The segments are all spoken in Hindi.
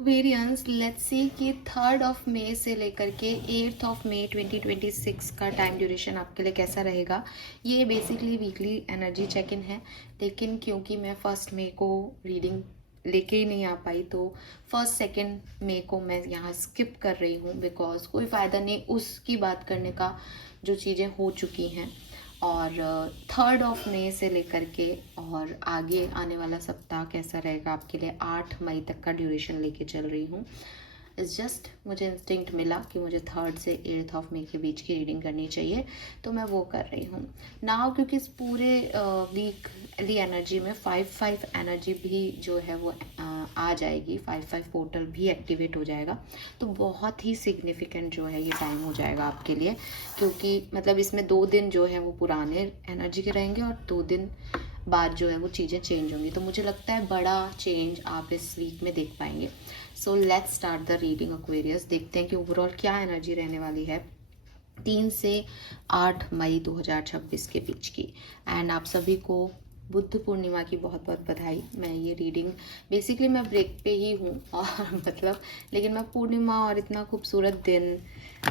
एक्वेरियंस लेट्स सी कि 3 मई से लेकर के 8 मई 2026 का टाइम ड्यूरेशन आपके लिए कैसा रहेगा। ये basically weekly energy check in है, लेकिन क्योंकि मैं 1 मई को रीडिंग लेके ही नहीं आ पाई तो 1 2 मई को मैं यहाँ स्किप कर रही हूँ, बिकॉज कोई फ़ायदा नहीं उसकी बात करने का जो चीज़ें हो चुकी हैं। और 3 मई से लेकर के और आगे आने वाला सप्ताह कैसा रहेगा आपके लिए, 8 मई तक का ड्यूरेशन लेके चल रही हूँ। इट्स जस्ट मुझे इंस्टिंक्ट मिला कि मुझे 3 से 8 मई के बीच की रीडिंग करनी चाहिए, तो मैं वो कर रही हूँ नाउ। क्योंकि इस पूरे वीकली एनर्जी में 5-5 एनर्जी भी जो है वो आ जाएगी, 5-5 पोर्टल भी एक्टिवेट हो जाएगा, तो बहुत ही सिग्निफिकेंट जो है ये टाइम हो जाएगा आपके लिए। क्योंकि मतलब इसमें 2 दिन जो है वो पुराने एनर्जी के रहेंगे और 2 दिन बाद जो है वो चीज़ें चेंज होंगी, तो मुझे लगता है बड़ा चेंज आप इस वीक में देख पाएंगे। So let's start the reading Aquarius. देखते हैं कि ओवरऑल क्या एनर्जी रहने वाली है 3 से 8 मई 2026 के बीच की। एंड आप सभी को बुद्ध पूर्णिमा की बहुत बहुत बधाई। मैं ये रीडिंग बेसिकली मैं ब्रेक पे ही हूँ और मतलब लेकिन मैं पूर्णिमा और इतना खूबसूरत दिन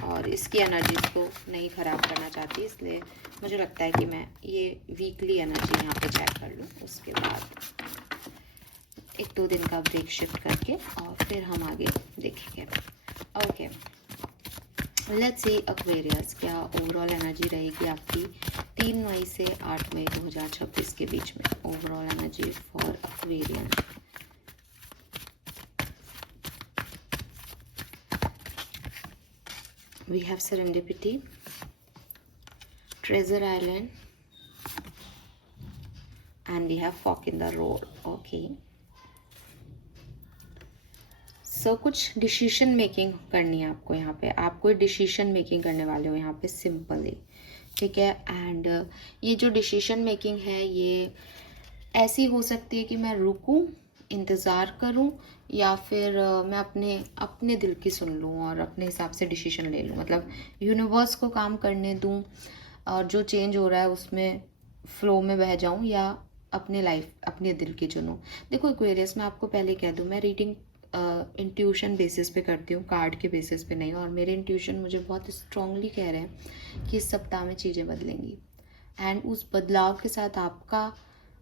और इसकी एनर्जीज को नहीं ख़राब करना चाहती, इसलिए मुझे लगता है कि मैं ये वीकली एनर्जी यहाँ पे चेक कर लूँ, उसके बाद 1-2 दिन का ब्रेक शिफ्ट करके और फिर हम आगे देखेंगे। ओके, लेट्स सी एक्वेरियस, क्या ओवरऑल एनर्जी रहेगी आपकी 3 मई से 8 मई 2026 के बीच में। Overall energy for Aquarian. We have serendipity, treasure island, and we have fork in the road. Okay. सो कुछ डिसीजन मेकिंग करनी है आपको यहाँ पे, आप कोई डिसीजन मेकिंग करने वाले हो यहाँ पे सिंपली, ठीक है। एंड ये जो डिसीजन मेकिंग है ये ऐसी हो सकती है कि मैं रुकूं, इंतज़ार करूं, या फिर मैं अपने दिल की सुन लूं और अपने हिसाब से डिसीजन ले लूं, मतलब यूनिवर्स को काम करने दूं और जो चेंज हो रहा है उसमें फ्लो में बह जाऊं, या अपने दिल की चुनूं। देखो एक्वेरियस, मैं आपको पहले कह दूं, मैं रीडिंग इंट्यूशन बेसिस पे करती हूँ, कार्ड के बेसिस पे नहीं। और मेरे इंट्यूशन मुझे बहुत स्ट्रांगली कह रहे हैं कि इस सप्ताह में चीज़ें बदलेंगी, एंड उस बदलाव के साथ आपका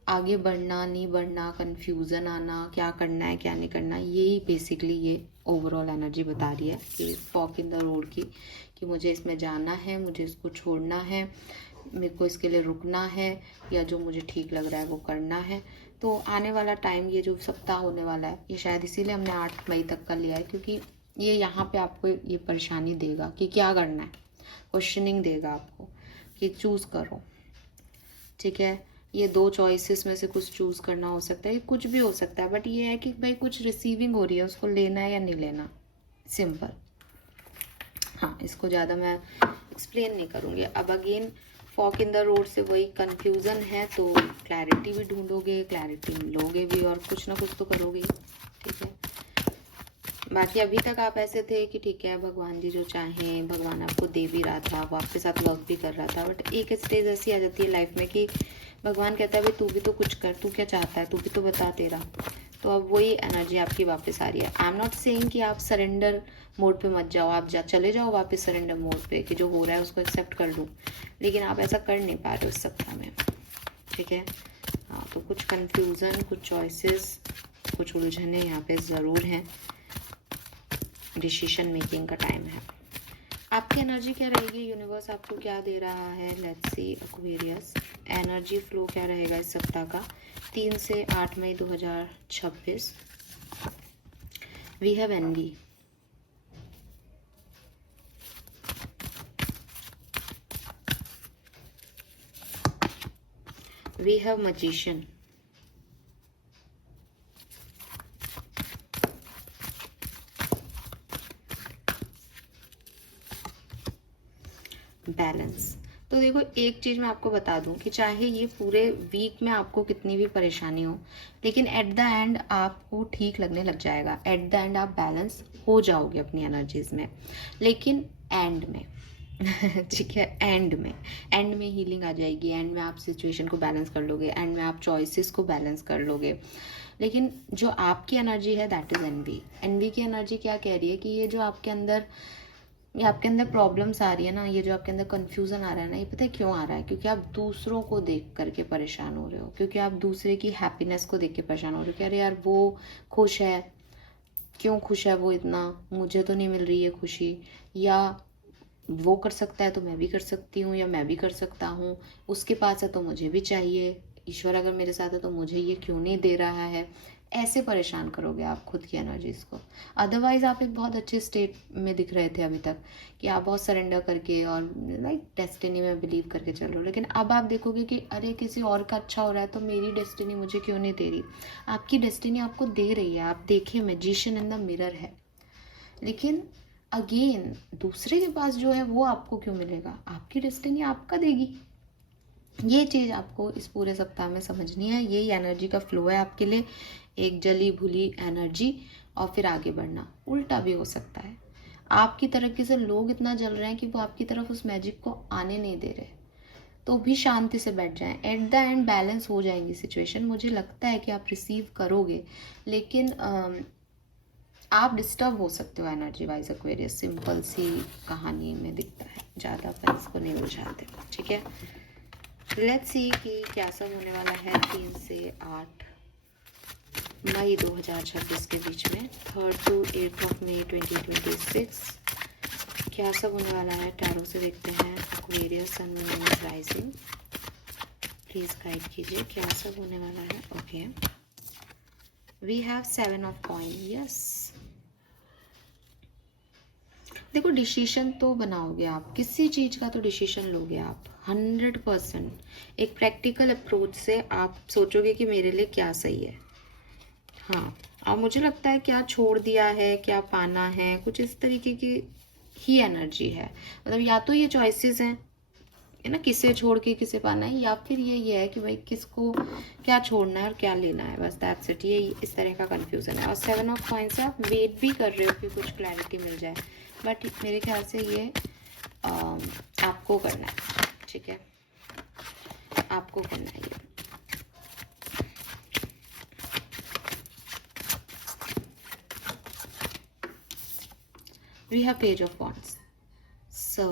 आगे बढ़ना नहीं बढ़ना, कन्फ्यूज़न आना, क्या करना है क्या नहीं करना, यही बेसिकली ये ओवरऑल एनर्जी बता रही है कि फॉक इन द रोड की, कि मुझे इसमें जाना है, मुझे इसको छोड़ना है, मेरे को इसके लिए रुकना है, या जो मुझे ठीक लग रहा है वो करना है। तो आने वाला टाइम, ये जो सप्ताह होने वाला है, ये शायद इसीलिए हमने 8 मई तक का लिया है, क्योंकि ये यहाँ पे आपको ये परेशानी देगा कि क्या करना है, क्वेश्चनिंग देगा आपको कि चूज़ करो, ठीक है। ये 2 चॉइसेस में से कुछ चूज़ करना हो सकता है, ये कुछ भी हो सकता है, बट ये है कि भाई कुछ रिसीविंग हो रही है, उसको लेना है या नहीं लेना, सिंपल। हाँ, इसको ज़्यादा मैं एक्सप्लेन नहीं करूँगी। अब again fork in the road से वही कन्फ्यूज़न है, तो क्लैरिटी भी ढूंढोगे, क्लैरिटी लोगे भी, और कुछ ना कुछ तो करोगे, ठीक है। बाकी अभी तक आप ऐसे थे कि ठीक है भगवान जी जो चाहें, भगवान आपको दे भी रहा था, वो आपके साथ वर्क भी कर रहा था, बट एक स्टेज ऐसी आ जाती है लाइफ में कि भगवान कहता है भाई तू भी तो कुछ कर, तू क्या चाहता है, तू भी तो बता तेरा। तो अब वही एनर्जी आपकी वापस आ रही है। आई एम नॉट सेइंग कि आप सरेंडर मोड पे मत जाओ, आप चले जाओ वापस सरेंडर मोड पे कि जो हो रहा है उसको एक्सेप्ट कर लूँ, लेकिन आप ऐसा कर नहीं पा रहे हो इस सप्ताह में, ठीक है। हाँ, तो कुछ कन्फ्यूज़न, कुछ चॉइसेस, कुछ उलझने यहाँ पे ज़रूर हैं। डिसीजन मेकिंग का टाइम है। आपकी एनर्जी क्या रहेगी, यूनिवर्स आपको क्या दे रहा है, let's see Aquarius. Energy flow क्या रहेगा इस सप्ताह का 3 से 8 मई 2026। We have envy, we have magician, balance. तो देखो एक चीज़ मैं आपको बता दूं कि चाहे ये पूरे वीक में आपको कितनी भी परेशानी हो, लेकिन एट द एंड आपको ठीक लगने लग जाएगा, एट द एंड आप बैलेंस हो जाओगे अपनी एनर्जीज में। लेकिन एंड में ठीक है, एंड में हीलिंग आ जाएगी, एंड में आप सिचुएशन को बैलेंस कर लोगे, एंड में आप चॉइसेस को बैलेंस कर लोगे। लेकिन जो आपकी एनर्जी है दैट इज़ एनवी। एनवी की एनर्जी क्या कह रही है कि ये जो आपके अंदर प्रॉब्लम्स आ रही है ना, ये जो आपके अंदर कन्फ्यूज़न आ रहा है ना, ये पता है क्यों आ रहा है? क्योंकि आप दूसरों को देख करके परेशान हो रहे हो, क्योंकि आप दूसरे की हैप्पीनेस को देख के परेशान हो रहे हो कि अरे यार वो खुश है, क्यों खुश है वो इतना, मुझे तो नहीं मिल रही है खुशी, या वो कर सकता है तो मैं भी कर सकती हूँ, या मैं भी कर सकता हूँ, उसके पास है तो मुझे भी चाहिए, ईश्वर अगर मेरे साथ है तो मुझे ये क्यों नहीं दे रहा है। ऐसे परेशान करोगे आप खुद की एनर्जीज को। अदरवाइज आप एक बहुत अच्छे स्टेट में दिख रहे थे अभी तक कि आप बहुत सरेंडर करके और लाइक डेस्टिनी में बिलीव करके चल रहे हो, लेकिन अब आप देखोगे कि अरे किसी और का अच्छा हो रहा है तो मेरी डेस्टिनी मुझे क्यों नहीं दे रही। आपकी डेस्टिनी आपको दे रही है, आप देखिए मैजिशियन इन द मिरर है, लेकिन अगेन दूसरे के पास जो है वो आपको क्यों मिलेगा? आपकी डेस्टिनी आपका देगी। ये चीज़ आपको इस पूरे सप्ताह में समझनी है। यही एनर्जी का फ्लो है आपके लिए, एक जली भुली एनर्जी, और फिर आगे बढ़ना। उल्टा भी हो सकता है, आपकी तरफ से लोग इतना जल रहे हैं कि वो आपकी तरफ उस मैजिक को आने नहीं दे रहे, तो भी शांति से बैठ जाएं। एट द एंड बैलेंस हो जाएंगी सिचुएशन। मुझे लगता है कि आप रिसीव करोगे, लेकिन आप डिस्टर्ब हो सकते हो एनर्जी वाइज एक्वेरियस। सिंपल सी कहानी में दिखता है, ज़्यादा अपन इसको नहीं उलझाते, ठीक है। लेट्स सी कि क्या सब होने वाला है 3 से 8 मई 2026 के बीच में, 3 to 8 मई 2026 क्या सब होने वाला है। टैरो से देखते हैं Aquarius sun moon rising, please guide कीजिए क्या सब होने वाला है। Okay, we have 7 of coin. Yes, देखो डिसीजन तो बनाओगे आप, किसी चीज़ का तो डिसीजन लोगे आप 100%। एक प्रैक्टिकल अप्रोच से आप सोचोगे कि मेरे लिए क्या सही है। हाँ, और मुझे लगता है क्या छोड़ दिया है, क्या पाना है, कुछ इस तरीके की ही एनर्जी है। मतलब या तो ये चॉइसेस हैं, है ना, किसे छोड़ के किसे पाना है, या फिर ये है कि भाई किसको क्या छोड़ना है और क्या लेना है, बस दैट्स इट। ये इस तरह का कंफ्यूजन है। और 7 ऑफ कॉइंस से आप वेट भी कर रहे हो कि कुछ क्लैरिटी मिल जाए, बट मेरे ख्याल से ये आपको करना है, ठीक है, आपको करना है ये। We have Page of Wands. So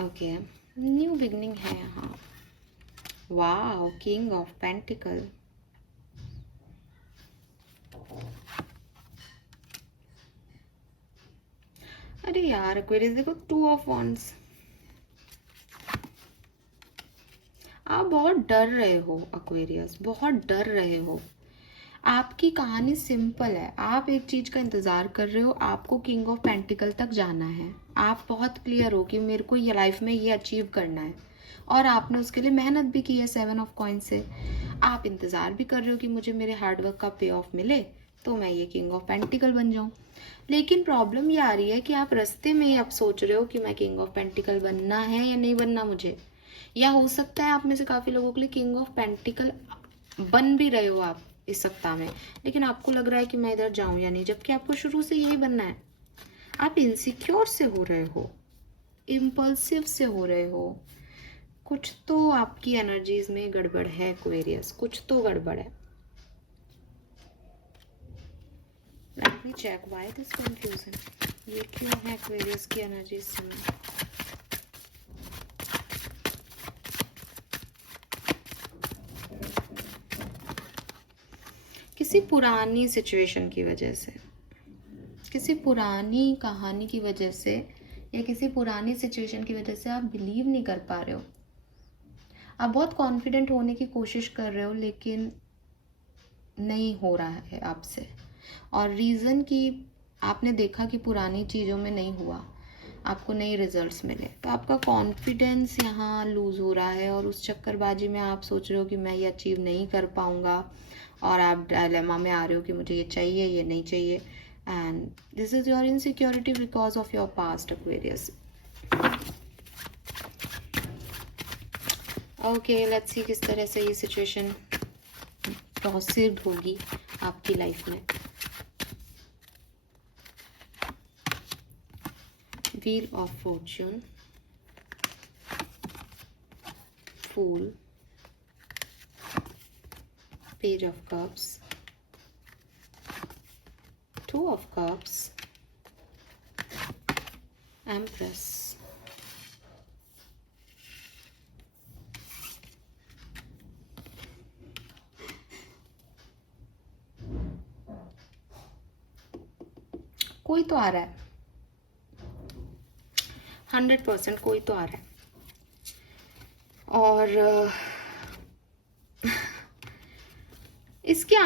okay, new beginning है यहाँ। Wow, king of pentacle. अरे यार एक्वेरियस देखो, 2 ऑफ वॉन्ड्स। आप बहुत डर रहे हो एक्वेरियस, बहुत डर रहे हो। आपकी कहानी सिंपल है, आप एक चीज का इंतजार कर रहे हो, आपको किंग ऑफ पेंटिकल तक जाना है। आप बहुत क्लियर हो कि मेरे को ये लाइफ में ये अचीव करना है, और आपने उसके लिए मेहनत भी की है 7 ऑफ कॉइन से। आप इंतजार भी कर रहे हो कि मुझे मेरे हार्डवर्क का पे ऑफ मिले तो मैं ये किंग ऑफ पेंटिकल बन जाऊं। लेकिन प्रॉब्लम ये आ रही है कि आप रास्ते में ही आप सोच रहे हो कि मैं किंग ऑफ पेंटिकल बनना है या नहीं बनना मुझे, या हो सकता है आप में से काफी लोगों के लिए किंग ऑफ पेंटिकल बन भी रहे हो आप इस सप्ताह में, लेकिन आपको लग रहा है कि मैं इधर जाऊं या नहीं, जबकि आपको शुरू से यही बनना है। आप इनसिक्योर से हो रहे हो, इम्पल्सिव से हो रहे हो। कुछ तो आपकी एनर्जीज में गड़बड़ है एक्वेरियस, कुछ तो गड़बड़ है। Let me check why this confusion. ये क्यों है एक्वेरियस की एनर्जीज में? किसी पुरानी सिचुएशन की वजह से, किसी पुरानी कहानी की वजह से, या किसी पुरानी सिचुएशन की वजह से आप बिलीव नहीं कर पा रहे हो। आप बहुत कॉन्फिडेंट होने की कोशिश कर रहे हो, लेकिन नहीं हो रहा है आपसे। और रीज़न कि आपने देखा कि पुरानी चीज़ों में नहीं हुआ, आपको नए रिजल्ट्स मिले, तो आपका कॉन्फिडेंस यहाँ लूज़ हो रहा है, और उस चक्करबाजी में आप सोच रहे हो कि मैं ये अचीव नहीं कर पाऊँगा, और आप डायलेमा में आ रहे हो कि मुझे ये चाहिए, ये नहीं चाहिए। And this is your insecurity because of your past Aquarius. Okay, let's see किस तरह से ये सिचुएशन प्रोसीड होगी आपकी लाइफ में। Wheel of Fortune, Fool, Page of Cups, Two of Cups, Empress. कोई तो आ रहा है, 100% कोई तो आ रहा है। और इसके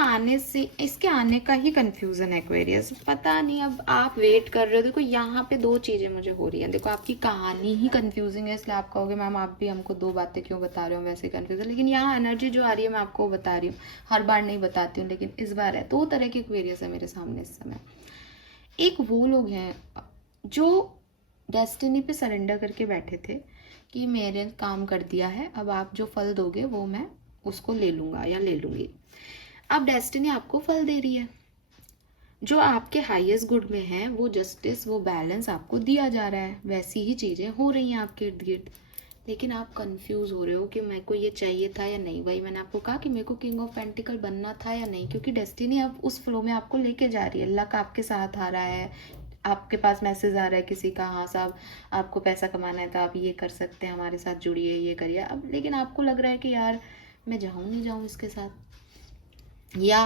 आने का ही कंफ्यूजन है एक्वेरियस। पता नहीं, अब आप वेट कर रहे हो। देखो यहाँ पे दो चीजें मुझे हो रही है। देखो आपकी कहानी ही कंफ्यूजिंग है, इसलिए आप कहोगे मैम आप भी हमको दो बातें क्यों बता रहे हो, वैसे कंफ्यूजन। लेकिन यहाँ एनर्जी जो आ रही है मैं आपको बता रही हूँ। हर बार नहीं बताती हूँ, लेकिन इस बार है। दो तरह के एक्वेरियस है मेरे सामने इस समय। एक वो लोग हैं जो डेस्टिनी पे सरेंडर करके बैठे थे कि मेरे काम कर दिया है, अब आप जो फल दोगे वो मैं उसको ले लूँगा या ले लूँगी। अब डेस्टिनी आपको फल दे रही है, जो आपके हाईएस्ट गुड में है, वो जस्टिस, वो बैलेंस आपको दिया जा रहा है। वैसी ही चीज़ें हो रही हैं आपके इर्द गिर्द, लेकिन आप कंफ्यूज हो रहे हो कि मेरे को ये चाहिए था या नहीं। वही मैंने आपको कहा कि मेरे को किंग ऑफ पेंटिकल बनना था या नहीं, क्योंकि डेस्टिनी अब उस फ्लो में आपको लेके जा रही है। लक आपके साथ आ रहा है, आपके पास मैसेज आ रहा है किसी का, हाँ साहब आपको पैसा कमाना है तो आप ये कर सकते हैं, हमारे साथ जुड़िए, ये करिए। अब लेकिन आपको लग रहा है कि यार मैं जाऊँ नहीं जाऊँ इसके साथ, या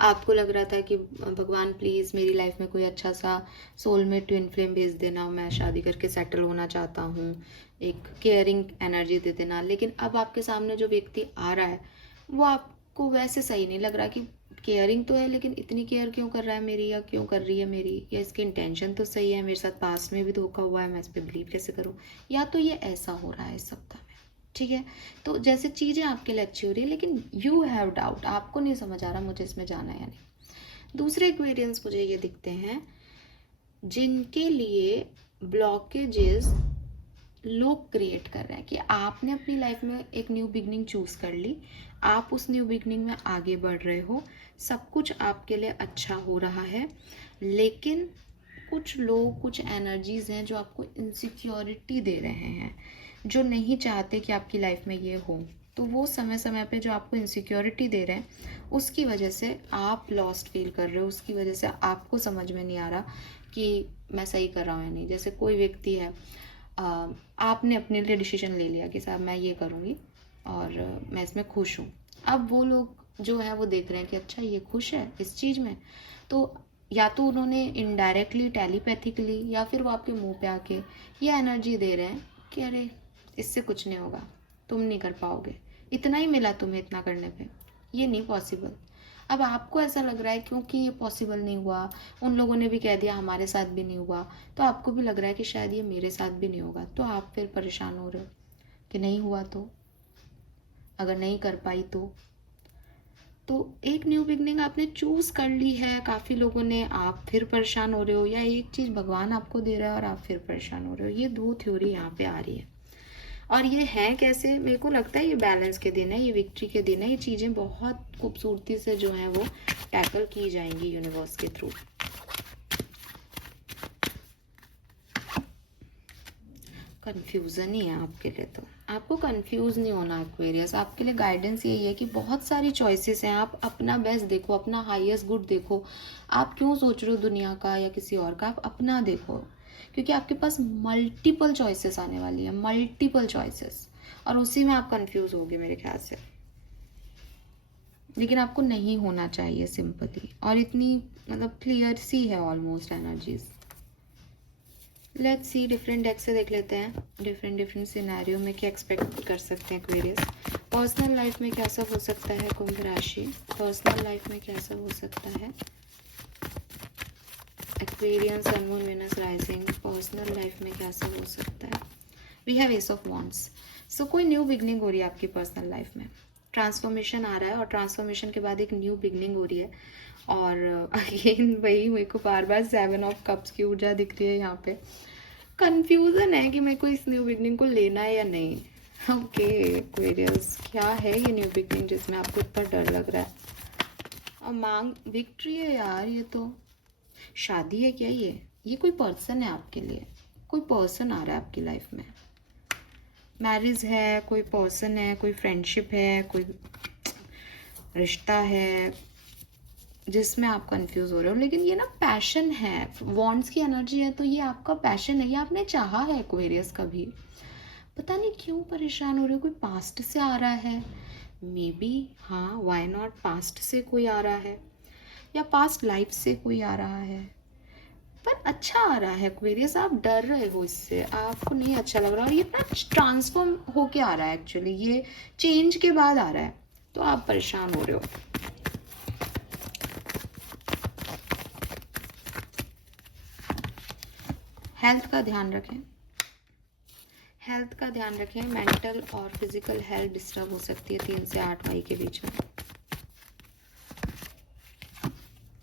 आपको लग रहा था कि भगवान प्लीज़ मेरी लाइफ में कोई अच्छा सा सोलमेट ट्विन फ्लेम भेज देना, मैं शादी करके सेटल होना चाहता हूँ, एक केयरिंग एनर्जी दे देना। लेकिन अब आपके सामने जो व्यक्ति आ रहा है वो आपको वैसे सही नहीं लग रहा कि केयरिंग तो है, लेकिन इतनी केयर क्यों कर रहा है मेरी, या क्यों कर रही है मेरी, या इसकी इंटेंशन तो सही है, मेरे साथ पास में भी धोखा हुआ है, मैं इस पर बिलीव कैसे करूँ, या तो ये ऐसा हो रहा है इस सप्ताह में। ठीक है, तो जैसे चीज़ें आपके लिए अच्छी हो रही है, लेकिन यू हैव डाउट, आपको नहीं समझ आ रहा मुझे इसमें जाना है या नहीं। दूसरे एक्वेरियंस मुझे ये दिखते हैं जिनके लिए ब्लॉकेजेस लोग क्रिएट कर रहे हैं, कि आपने अपनी लाइफ में एक न्यू बिगनिंग चूज कर ली, आप उस न्यू बिगनिंग में आगे बढ़ रहे हो, सब कुछ आपके लिए अच्छा हो रहा है, लेकिन कुछ लोग, कुछ एनर्जीज हैं जो आपको इनसिक्योरिटी दे रहे हैं, जो नहीं चाहते कि आपकी लाइफ में ये हो। तो वो समय समय पे जो आपको इनसिक्योरिटी दे रहे हैं, उसकी वजह से आप लॉस्ट फील कर रहे हो, उसकी वजह से आपको समझ में नहीं आ रहा कि मैं सही कर रहा हूँ या नहीं। जैसे कोई व्यक्ति है, आपने अपने लिए डिसीजन ले लिया कि साहब मैं ये करूँगी और मैं इसमें खुश हूँ। अब वो लोग जो है वो देख रहे हैं कि अच्छा ये खुश है इस चीज़ में, तो या तो उन्होंने इनडायरेक्टली टेलीपैथिकली, या फिर वो आपके मुंह पे आके ये एनर्जी दे रहे हैं कि अरे इससे कुछ नहीं होगा, तुम नहीं कर पाओगे, इतना ही मिला तुम्हें इतना करने पे, ये नहीं पॉसिबल। अब आपको ऐसा लग रहा है क्योंकि ये पॉसिबल नहीं हुआ, उन लोगों ने भी कह दिया हमारे साथ भी नहीं हुआ, तो आपको भी लग रहा है कि शायद ये मेरे साथ भी नहीं होगा। तो आप फिर परेशान हो रहे हो कि नहीं हुआ तो, अगर नहीं कर पाई तो एक न्यू बिगनिंग आपने चूज कर ली है, काफ़ी लोगों ने, आप फिर परेशान हो रहे हो, या एक चीज़ भगवान आपको दे रहा है और आप फिर परेशान हो रहे हो। ये दो थ्योरी यहाँ पे आ रही है। और ये है कैसे, मेरे को लगता है ये बैलेंस के दिन है, ये विक्ट्री के दिन है। ये चीज़ें बहुत खूबसूरती से जो है वो टैकल की जाएंगी यूनिवर्स के थ्रू। कंफ्यूजन ही है आपके लिए, तो आपको कंफ्यूज नहीं होना एक्वेरियस। आपके लिए गाइडेंस यही है कि बहुत सारी चॉइसेस हैं, आप अपना बेस्ट देखो, अपना हाईएस्ट गुड देखो। आप क्यों सोच रहे हो दुनिया का या किसी और का, आप अपना देखो, क्योंकि आपके पास मल्टीपल चॉइसेस आने वाली है, मल्टीपल चॉइसेस, और उसी में आप कंफ्यूज होगे मेरे ख्याल से। लेकिन आपको नहीं होना चाहिए सिंपली, और इतनी मतलब क्लियर सी है almost energies. Let's see, different deck से देख लेते हैं डिफरेंट सिनेरियो में क्या एक्सपेक्ट कर सकते हैं एक्वेरियस। पर्सनल लाइफ में कैसा हो सकता है कुंभ राशि, पर्सनल लाइफ में कैसा हो सकता है Aquarian, sun moon Venus rising, personal life में कैसा हो सकता है। We have ace of wands. So कोई न्यू बिगनिंग हो रही है आपकी पर्सनल लाइफ में, ट्रांसफॉर्मेशन आ रहा है, और ट्रांसफॉर्मेशन के बाद एक न्यू बिगनिंग हो रही है। और अगेन वही मेरे को बार बार 7 ऑफ कप्स की ऊर्जा दिख रही है यहाँ पे। कंफ्यूजन है कि मेरे को इस न्यू बिगनिंग को लेना है या नहीं। ओके एक्वेरियस, क्या है ये न्यू बिगनिंग जिसमें आपको इतना डर लग रहा है। और मांग विक्ट्री है यार, ये तो शादी है क्या, ये कोई पर्सन है आपके लिए, कोई पर्सन आ रहा है आपकी लाइफ में। मैरिज है, कोई पर्सन है, कोई फ्रेंडशिप है, कोई रिश्ता है जिसमें आप कंफ्यूज हो रहे हो। लेकिन ये ना पैशन है, वॉन्ट्स की एनर्जी है, तो ये आपका पैशन है, ये आपने चाहा है एक्वेरियस कभी। पता नहीं क्यों परेशान हो रहे हो, कोई पास्ट से आ रहा है मे बी, हाँ वाई नॉट, पास्ट से कोई आ रहा है या पास्ट लाइफ से कोई आ रहा है, पर अच्छा आ रहा है एक्वेरियस। आप डर रहे हो इससे, आपको नहीं अच्छा लग रहा, और ये ना ट्रांसफॉर्म होके आ रहा है एक्चुअली, ये चेंज के बाद आ रहा है, तो आप परेशान हो रहे हो। हेल्थ का ध्यान रखें, हेल्थ का ध्यान रखें। मेंटल और फिजिकल हेल्थ डिस्टर्ब हो सकती है 3 से 8 मई के बीच में।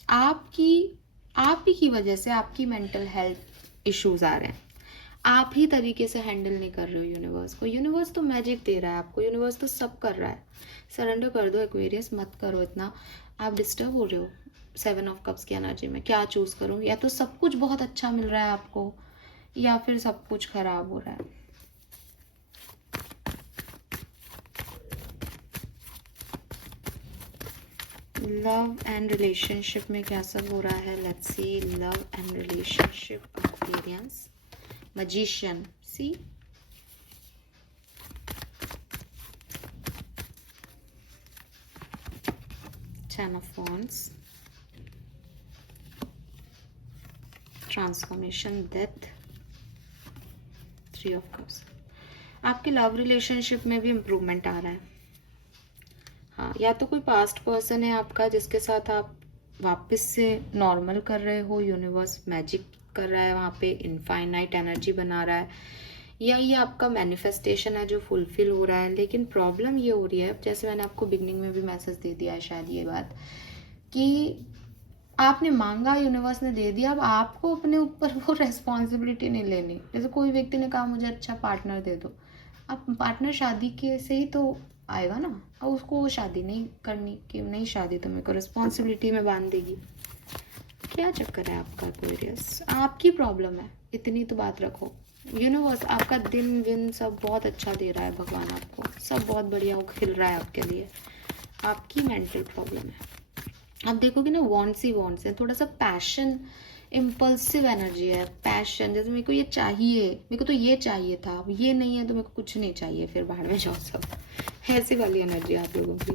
आप ही की वजह से आपकी मेंटल हेल्थ इश्यूज आ रहे हैं। आप ही तरीके से हैंडल नहीं कर रहे हो यूनिवर्स को। यूनिवर्स तो मैजिक दे रहा है आपको, यूनिवर्स तो सब कर रहा है। सरेंडर कर दो एक्वेरियस, मत करो इतना। आप डिस्टर्ब हो रहे हो 7 ऑफ कप्स की एनर्जी में। क्या चूज करूँ, या तो सब कुछ बहुत अच्छा मिल रहा है आपको, या फिर सब कुछ खराब हो रहा है। लव एंड रिलेशनशिप में क्या सब हो रहा है, let's C. Love and relationship experience, magician, see, 10 of wands, transformation, death, 3 of cups। आपके लव रिलेशनशिप में भी इम्प्रूवमेंट आ रहा है। हाँ, या तो कोई पास्ट पर्सन है आपका जिसके साथ आप वापस से नॉर्मल कर रहे हो, यूनिवर्स मैजिक कर रहा है वहाँ पे, इनफाइनाइट एनर्जी बना रहा है, या ये आपका मैनिफेस्टेशन है जो फुलफिल हो रहा है। लेकिन प्रॉब्लम ये हो रही है, जैसे मैंने आपको बिगनिंग में भी मैसेज दे दिया है शायद ये बात, कि आपने मांगा, यूनिवर्स ने दे दिया, अब आपको अपने ऊपर वो रेस्पॉन्सिबिलिटी नहीं लेनी। जैसे कोई व्यक्ति ने कहा मुझे अच्छा पार्टनर दे दो, अब पार्टनर शादी के से ही तो आएगा ना, अब उसको वो शादी नहीं करनी कि नहीं शादी तो मेरे को रिस्पॉन्सिबिलिटी में बांध देगी। क्या चक्कर है आपका एक्वेरियस, आपकी प्रॉब्लम है, इतनी तो बात रखो। यूनिवर्स आपका दिन विन सब बहुत अच्छा दे रहा है, भगवान आपको सब बहुत बढ़िया वो खिल रहा है आपके लिए। आपकी मेंटल प्रॉब्लम है। आप देखोगे ना, वॉन्ट्स ही वॉन्ट्स है, थोड़ा सा पैशन, इम्पल्सिव एनर्जी है, पैशन, जैसे मेरे को ये चाहिए, मेरे को तो ये चाहिए था, अब ये नहीं है तो मेरे को कुछ नहीं चाहिए, फिर बाहर में जाओ सब, ऐसी वाली एनर्जी आप लोगों की।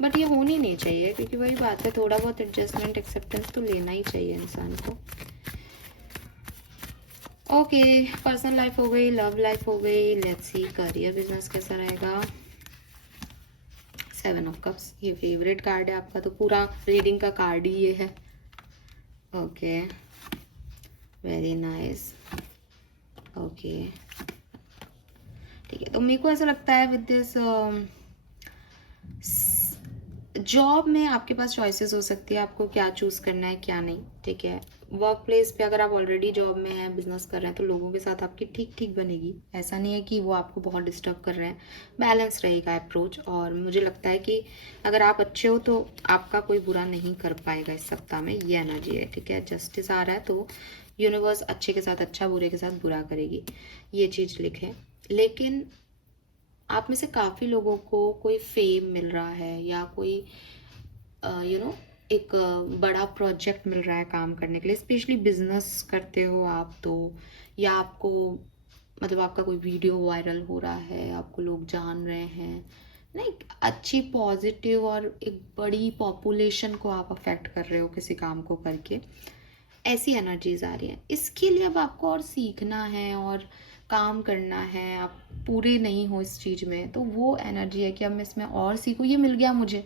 बट ये होनी नहीं चाहिए, क्योंकि वही बात है, थोड़ा बहुत एडजस्टमेंट, एक्सेप्टेंस तो लेना ही चाहिए इंसान को। ओके, पर्सनल लाइफ हो गई, लव लाइफ हो गई, लेट्स सी करियर बिजनेस कैसा रहेगा। 7 ऑफ कप्स, ये फेवरेट कार्ड है आपका, तो पूरा रीडिंग का कार्ड ही ये है। Okay, very nice. ओके, ठीक है, तो मेरे को ऐसा लगता है विद दिस जॉब में आपके पास चॉइसेस हो सकती है, आपको क्या चूज करना है क्या नहीं, ठीक है। वर्क प्लेस पे अगर आप ऑलरेडी जॉब में हैं, बिजनेस कर रहे हैं, तो लोगों के साथ आपकी ठीक ठीक बनेगी, ऐसा नहीं है कि वो आपको बहुत डिस्टर्ब कर रहे हैं, बैलेंस रहेगा अप्रोच। और मुझे लगता है कि अगर आप अच्छे हो तो आपका कोई बुरा नहीं कर पाएगा इस सप्ताह में, ये एनर्जी है, ठीक है। जस्टिस आ रहा है, तो यूनिवर्स अच्छे के साथ अच्छा, बुरे के साथ बुरा करेगी, ये चीज़ लिखे। लेकिन आप में से काफ़ी लोगों को कोई फेम मिल रहा है, या कोई एक बड़ा प्रोजेक्ट मिल रहा है काम करने के लिए, स्पेशली बिजनेस करते हो आप तो, या आपको मतलब आपका कोई वीडियो वायरल हो रहा है, आपको लोग जान रहे हैं ना, एक अच्छी पॉजिटिव और एक बड़ी पॉपुलेशन को आप अफेक्ट कर रहे हो किसी काम को करके, ऐसी एनर्जीज आ रही हैं। इसके लिए अब आपको और सीखना है और काम करना है, आप पूरे नहीं हो इस चीज़ में, तो वो एनर्जी है कि अब मैं इसमें और सीखूँ। ये मिल गया मुझे,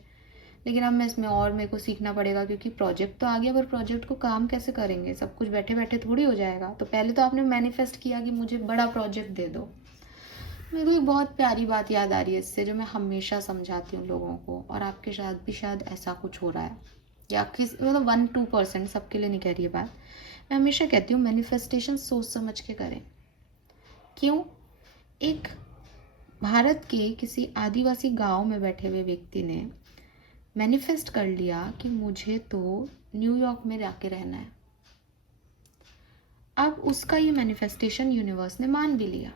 लेकिन अब मैं इसमें और मेरे को सीखना पड़ेगा, क्योंकि प्रोजेक्ट तो आ गया, पर प्रोजेक्ट को काम कैसे करेंगे, सब कुछ बैठे बैठे थोड़ी हो जाएगा। तो पहले तो आपने मैनिफेस्ट किया कि मुझे बड़ा प्रोजेक्ट दे दो। मेरे को एक बहुत प्यारी बात याद आ रही है इससे, जो मैं हमेशा समझाती हूँ लोगों को, और आपके साथ भी शायद ऐसा कुछ हो रहा है, या किस मतलब 1-2%, सबके लिए नहीं कह रही है बात। मैं हमेशा कहती हूँ मैनिफेस्टेशन सोच समझ के करें। क्यों? एक भारत के किसी आदिवासी गांव में बैठे हुए व्यक्ति ने मैनिफेस्ट कर लिया कि मुझे तो न्यूयॉर्क में जाके रहना है। अब उसका ये मैनिफेस्टेशन यूनिवर्स ने मान भी लिया।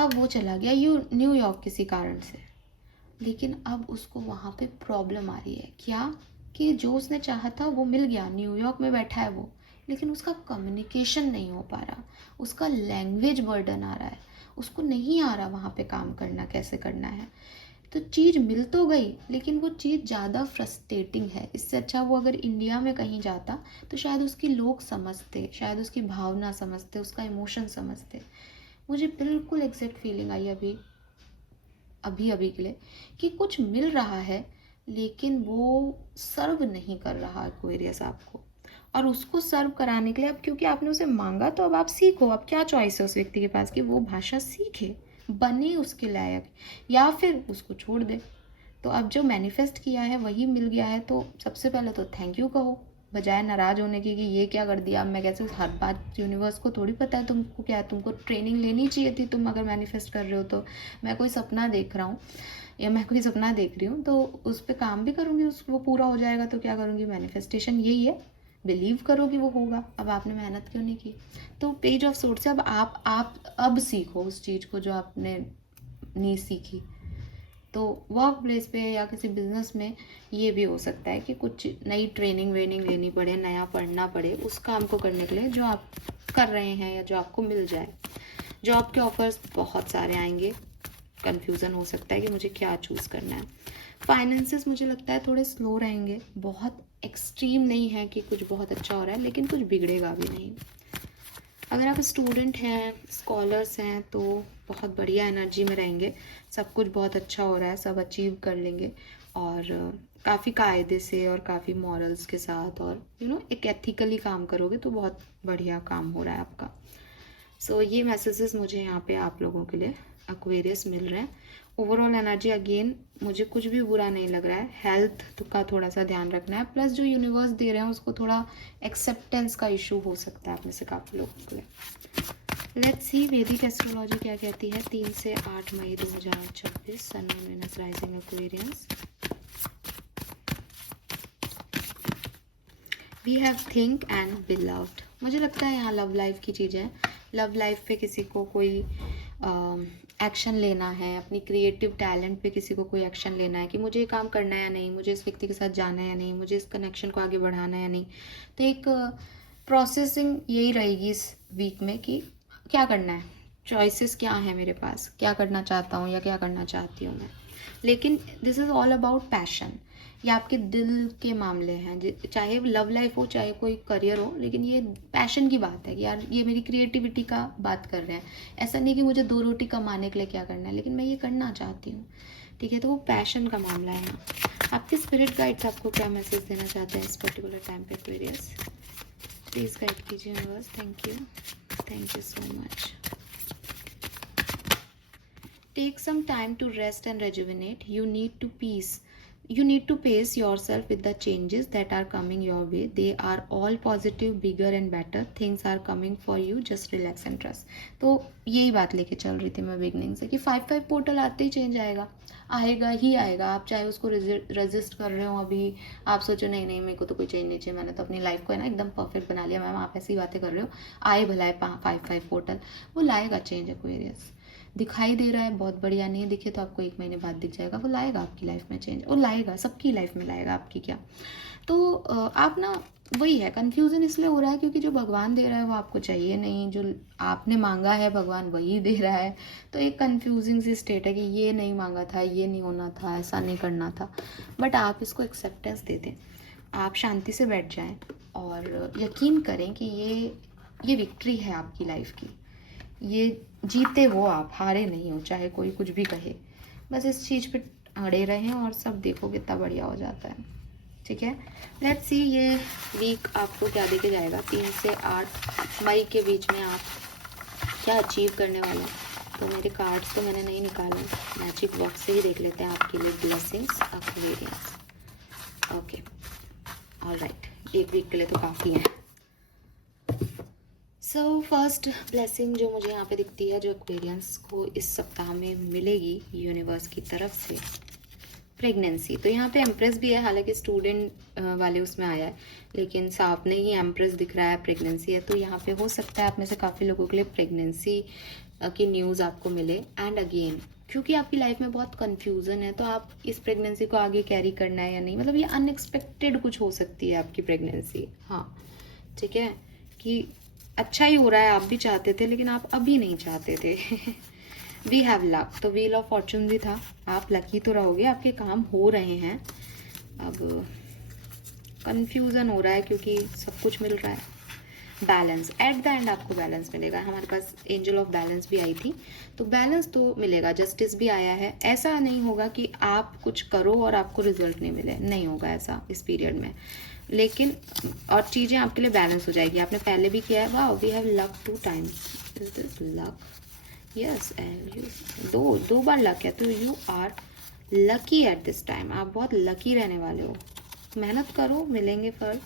अब वो चला गया न्यूयॉर्क किसी कारण से, लेकिन अब उसको वहाँ पे प्रॉब्लम आ रही है। क्या? कि जो उसने चाहा था वो मिल गया, न्यूयॉर्क में बैठा है वो, लेकिन उसका कम्युनिकेशन नहीं हो पा रहा, उसका लैंग्वेज बर्डन आ रहा है, उसको नहीं आ रहा वहाँ पे काम करना कैसे करना है। तो चीज़ मिल तो गई, लेकिन वो चीज़ ज़्यादा फ्रस्ट्रेटिंग है। इससे अच्छा वो अगर इंडिया में कहीं जाता तो शायद उसकी लोग समझते, शायद उसकी भावना समझते, उसका इमोशन समझते। मुझे बिल्कुल एग्जैक्ट फीलिंग आई अभी अभी अभी के लिए कि कुछ मिल रहा है, लेकिन वो सर्व नहीं कर रहा एक्वेरियस आपको। और उसको सर्व कराने के लिए, अब क्योंकि आपने उसे मांगा तो अब आप सीखो। अब क्या चॉइस है उस व्यक्ति के पास कि वो भाषा सीखे, बने उसके लायक, या फिर उसको छोड़ दे। तो अब जो मैनिफेस्ट किया है वही मिल गया है, तो सबसे पहले तो थैंक यू कहो, बजाय नाराज़ होने की कि ये क्या कर दिया। अब मैं कैसे, हर बात यूनिवर्स को थोड़ी पता है तुमको क्या है, तुमको ट्रेनिंग लेनी चाहिए थी। तुम अगर मैनिफेस्ट कर रहे हो तो मैं कोई सपना देख रहा हूँ या मैं कोई सपना देख रही हूँ तो उस पर काम भी करूँगी, उस वो पूरा हो जाएगा तो क्या करूँगी। मैनिफेस्टेशन यही है, बिलीव करो कि वो होगा। अब आपने मेहनत क्यों नहीं की? तो पेज ऑफ सोर्स से अब आप अब सीखो उस चीज़ को जो आपने नहीं सीखी। तो वर्क प्लेस पे या किसी बिजनेस में ये भी हो सकता है कि कुछ नई ट्रेनिंग वेनिंग लेनी पड़े, नया पढ़ना पड़े उस काम को करने के लिए जो आप कर रहे हैं या जो आपको मिल जाए। जॉब के ऑफर्स बहुत सारे आएंगे, कन्फ्यूज़न हो सकता है कि मुझे क्या चूज़ करना है। फाइनेंसेस मुझे लगता है थोड़े स्लो रहेंगे, बहुत एक्सट्रीम नहीं है कि कुछ बहुत अच्छा हो रहा है, लेकिन कुछ बिगड़ेगा भी नहीं। अगर आप स्टूडेंट हैं, स्कॉलर्स हैं, तो बहुत बढ़िया एनर्जी में रहेंगे, सब कुछ बहुत अच्छा हो रहा है, सब अचीव कर लेंगे और काफ़ी कायदे से और काफ़ी मॉरल्स के साथ और एक एथिकली काम करोगे तो बहुत बढ़िया काम हो रहा है आपका। सो ये मैसेजेस मुझे यहाँ पे आप लोगों के लिए एक्वेरियस मिल रहे हैं। ओवरऑल एनर्जी अगेन मुझे कुछ भी बुरा नहीं लग रहा है। हेल्थ का थोड़ा सा ध्यान रखना है, प्लस जो यूनिवर्स दे रहे हैं उसको थोड़ा एक्सेप्टेंस का इशू हो सकता है आप में से काफ़ी लोगों के लिए। लेट्स सी वैदिक एस्ट्रोलॉजी क्या कहती है 3 से 8 मई 2026, sun moon Venus rising Aquarius. We have think and beloved. मुझे लगता है यहाँ लव लाइफ की चीज़ें हैं। लव लाइफ पे किसी को कोई एक्शन लेना है, अपनी क्रिएटिव टैलेंट पे किसी को कोई एक्शन लेना है कि मुझे ये काम करना है या नहीं, मुझे इस व्यक्ति के साथ जाना है या नहीं, मुझे इस कनेक्शन को आगे बढ़ाना है या नहीं। तो एक प्रोसेसिंग यही रहेगी इस वीक में कि क्या करना है, चॉइसेस क्या है मेरे पास, क्या करना चाहता हूँ या क्या करना चाहती हूँ मैं। लेकिन this is all about passion, ये आपके दिल के मामले हैं, चाहे लव लाइफ हो चाहे कोई करियर हो, लेकिन ये पैशन की बात है कि यार ये मेरी क्रिएटिविटी का बात कर रहे हैं। ऐसा नहीं कि मुझे 2 रोटी कमाने के लिए क्या करना है, लेकिन मैं ये करना चाहती हूँ, ठीक है। तो वो पैशन का मामला है यहाँ। आपके स्पिरिट गाइड्स आपको क्या मैसेज देना चाहते हैं इस पर्टिकुलर टाइम पे एक्वेरियस? प्लीज़ गाइड कीजिए universe. Thank you so much. Take some time to rest and rejuvenate. You need to pace yourself with the changes that are coming your way. They are all positive, bigger and better. Things are coming for you. Just relax and trust. तो यही बात लेके चल रही थी मैं बिगनिंग से कि 5-5 पोर्टल आते ही चेंज आएगा ही आएगा। आप चाहे उसको रेजिस्ट कर रहे हो, अभी आप सोचो नहीं नहीं मेरे को तो कोई चेंज नहीं चाहिए, मैंने तो अपनी लाइफ को है ना एकदम परफेक्ट बना लिया। मैम आप ऐसी बातें कर रहे हो, आए भला 5-5 पोर्टल, वो लाएगा चेंज एक्वेरियस। दिखाई दे रहा है बहुत बढ़िया, नहीं दिखे तो आपको 1 महीने बाद दिख जाएगा, वो लाएगा आपकी लाइफ में चेंज, वो लाएगा सबकी लाइफ में लाएगा, आपकी क्या। तो आप ना वही है, कन्फ्यूज़न इसलिए हो रहा है क्योंकि जो भगवान दे रहा है वो आपको चाहिए नहीं, जो आपने मांगा है भगवान वही दे रहा है। तो एक कन्फ्यूजिंग सी स्टेट है कि ये नहीं मांगा था, ये नहीं होना था, ऐसा नहीं करना था। बट आप इसको एक्सेप्टेंस दे दें, आप शांति से बैठ जाएं और यकीन करें कि ये विक्ट्री है आपकी लाइफ की। ये जीते हो आप, हारे नहीं हो, चाहे कोई कुछ भी कहे। बस इस चीज़ पे अड़े रहें और सब देखो कितना बढ़िया हो जाता है, ठीक है। लेट्स सी ये वीक आपको क्या देके जाएगा 3 से 8 मई के बीच में आप क्या अचीव करने वाले हैं। तो मेरे कार्ड्स तो मैंने नहीं निकाले, मैजिक बॉक्स से ही देख लेते हैं आपके लिए ब्लेसिंग्स एक्वेरियस। ओके ऑलराइट, एक वीक के लिए तो काफ़ी है। सो फर्स्ट ब्लेसिंग जो मुझे यहाँ पे दिखती है, जो एक्वेरियंस को इस सप्ताह में मिलेगी यूनिवर्स की तरफ से, प्रेगनेंसी। तो यहाँ पे एम्प्रेस भी है, हालांकि स्टूडेंट वाले उसमें आया है, लेकिन सामने ही एम्प्रेस दिख रहा है, प्रेगनेंसी है। तो यहाँ पे हो सकता है आप में से काफ़ी लोगों के लिए प्रेगनेंसी की न्यूज़ आपको मिले। एंड अगेन क्योंकि आपकी लाइफ में बहुत कन्फ्यूज़न है, तो आप इस प्रेगनेंसी को आगे कैरी करना है या नहीं, मतलब ये अनएक्सपेक्टेड कुछ हो सकती है आपकी प्रेगनेंसी। हाँ ठीक है, कि अच्छा ही हो रहा है, आप भी चाहते थे लेकिन आप अभी नहीं चाहते थे। वी हैव लक, तो व्हील ऑफ फॉर्चून भी था, आप लकी तो रहोगे, आपके काम हो रहे हैं। अब कंफ्यूजन हो रहा है क्योंकि सब कुछ मिल रहा है। बैलेंस, एट द एंड आपको बैलेंस मिलेगा। हमारे पास एंजल ऑफ बैलेंस भी आई थी, तो बैलेंस तो मिलेगा। जस्टिस भी आया है। ऐसा नहीं होगा कि आप कुछ करो और आपको रिजल्ट नहीं मिले, नहीं होगा ऐसा इस पीरियड में, लेकिन और चीज़ें आपके लिए बैलेंस हो जाएगी। आपने पहले भी किया है। वाह, we have luck 2 times, is this luck? Yes, and दो बार लक है, तो you are lucky at this time. आप बहुत लकी रहने वाले हो। मेहनत करो, मिलेंगे फल।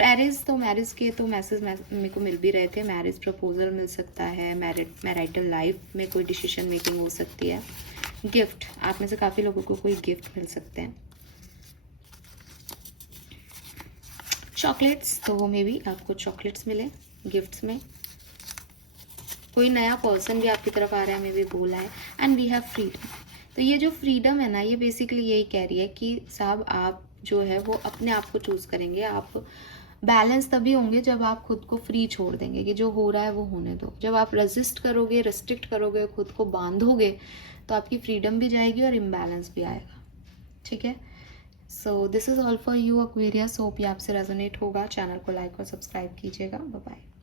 मैरिज के तो मैसेज मेरे को मिल भी रहे थे। मैरिज प्रपोजल मिल सकता है, मैरिटल लाइफ में कोई डिसीजन मेकिंग हो सकती है। गिफ्ट, आप में से काफ़ी लोगों को कोई गिफ्ट मिल सकते हैं। चॉकलेट्स, तो मे भी आपको चॉकलेट्स मिले गिफ्ट्स में। कोई नया पर्सन भी आपकी तरफ आ रहा है, मे भी बोला है। एंड वी हैव फ्रीडम, तो ये जो फ्रीडम है ना, ये बेसिकली यही कह रही है कि साहब आप जो है वो अपने आप को चूज़ करेंगे। आप बैलेंस तभी होंगे जब आप खुद को फ्री छोड़ देंगे कि जो हो रहा है वो होने दो। जब आप रेजिस्ट करोगे, रिस्ट्रिक्ट करोगे, खुद को बांधोगे, तो आपकी फ्रीडम भी जाएगी और इम्बैलेंस भी आएगा। ठीक है, so this is all for you Aquarius. Hope ये आपसे रेजोनेट होगा। चैनल को लाइक और सब्सक्राइब कीजिएगा। Bye bye.